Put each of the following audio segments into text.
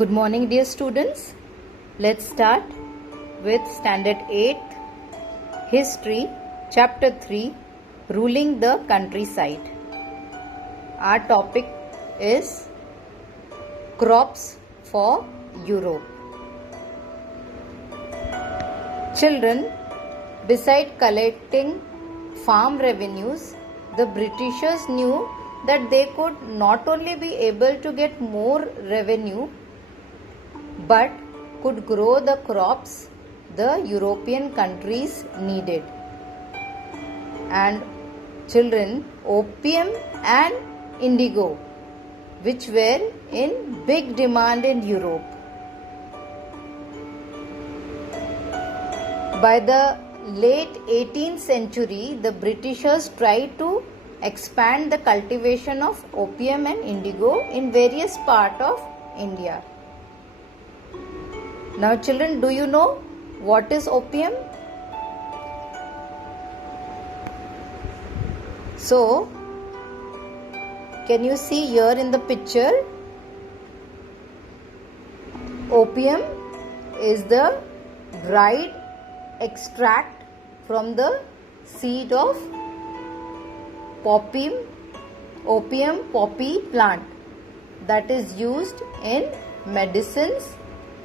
Good morning, dear students. Let's start with Standard 8th History, Chapter 3, Ruling the Countryside. Our topic is Crops for Europe. Children, beside collecting farm revenues, the Britishers knew that they could not only be able to get more revenue but could grow the crops the European countries needed. And children, opium and indigo, which were in big demand in Europe. By the late 18th century, the Britishers tried to expand the cultivation of opium and indigo in various parts of India. Now children, do you know what is opium? So, can you see here in the picture? Opium is the dried extract from the seed of opium poppy plant that is used in medicines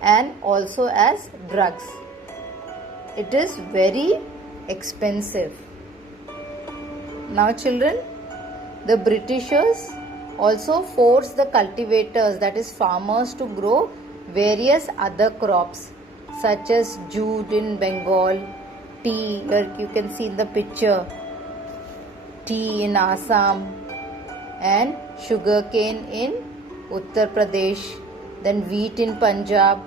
and also as drugs. It is very expensive. Now children, the Britishers also forced the cultivators, that is farmers, to grow various other crops such as jute in Bengal, tea, here you can see in the picture, tea in Assam, and sugarcane in Uttar Pradesh, then wheat in Punjab.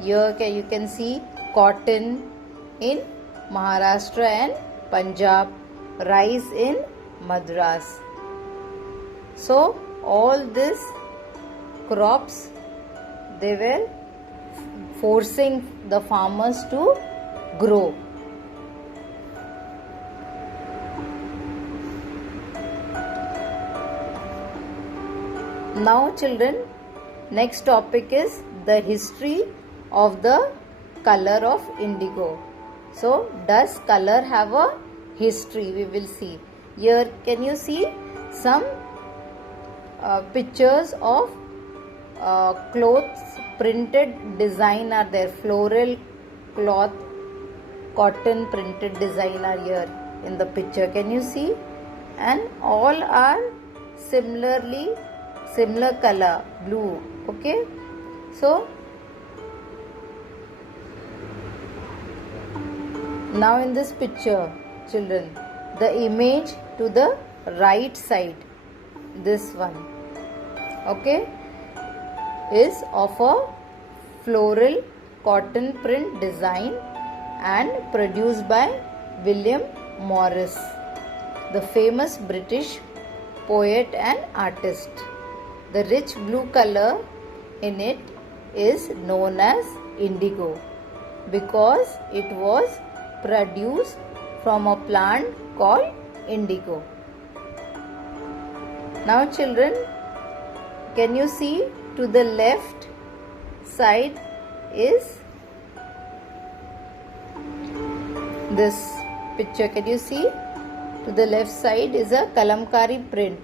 Here you can see cotton in Maharashtra and Punjab, rice in Madras. So all these crops, they were forcing the farmers to grow. Now children, next topic is the history of the color of indigo. So does color have a history? We will see. Here can you see some pictures of clothes printed design are there. Floral cloth, cotton printed design are here in the picture. Can you see? And all are similar color, blue. Okay. So now in this picture, children, the image to the right side, this one, okay, is of a floral cotton print design and produced by William Morris, the famous British poet and artist. The rich blue color in it is known as indigo because it was produced from a plant called indigo. Now children, can you see to the left side is this picture? Can you see? To the left side is a kalamkari print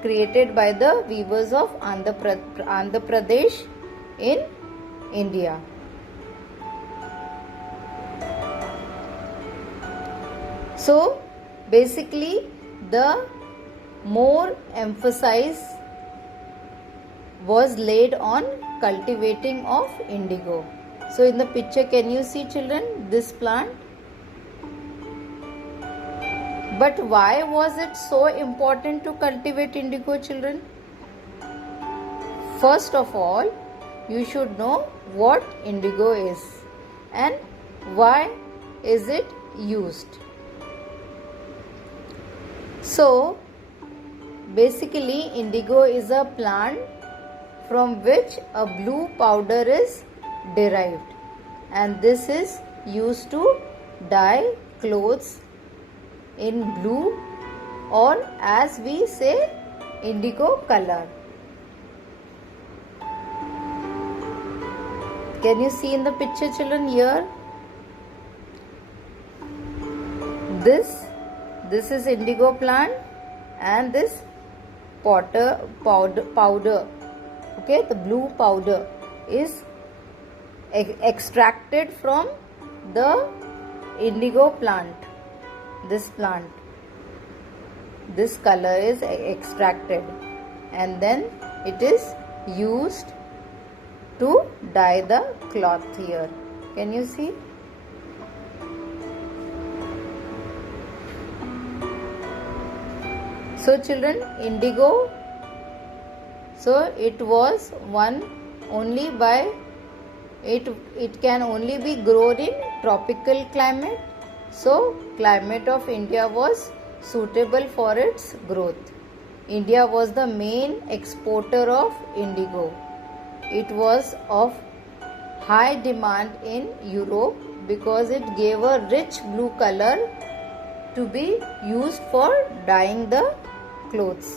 created by the weavers of Andhra Pradesh in India. So basically the more emphasis was laid on cultivating of indigo. So in the picture, can you see children this plant? But why was it so important to cultivate indigo, children? First of all, you should know what indigo is and why is it used. So basically indigo is a plant from which a blue powder is derived, and this is used to dye clothes in blue, or as we say indigo color. Can you see in the picture, children, here? This is indigo plant, and this powder, okay, the blue powder is extracted from the indigo plant. This color is extracted, and then it is used to dye the cloth here. Can you see? So children, indigo, so it was one only by it can only be grown in tropical climate. So climate of India was suitable for its growth. India was the main exporter of indigo. It was of high demand in Europe because it gave a rich blue color to be used for dyeing the clothes.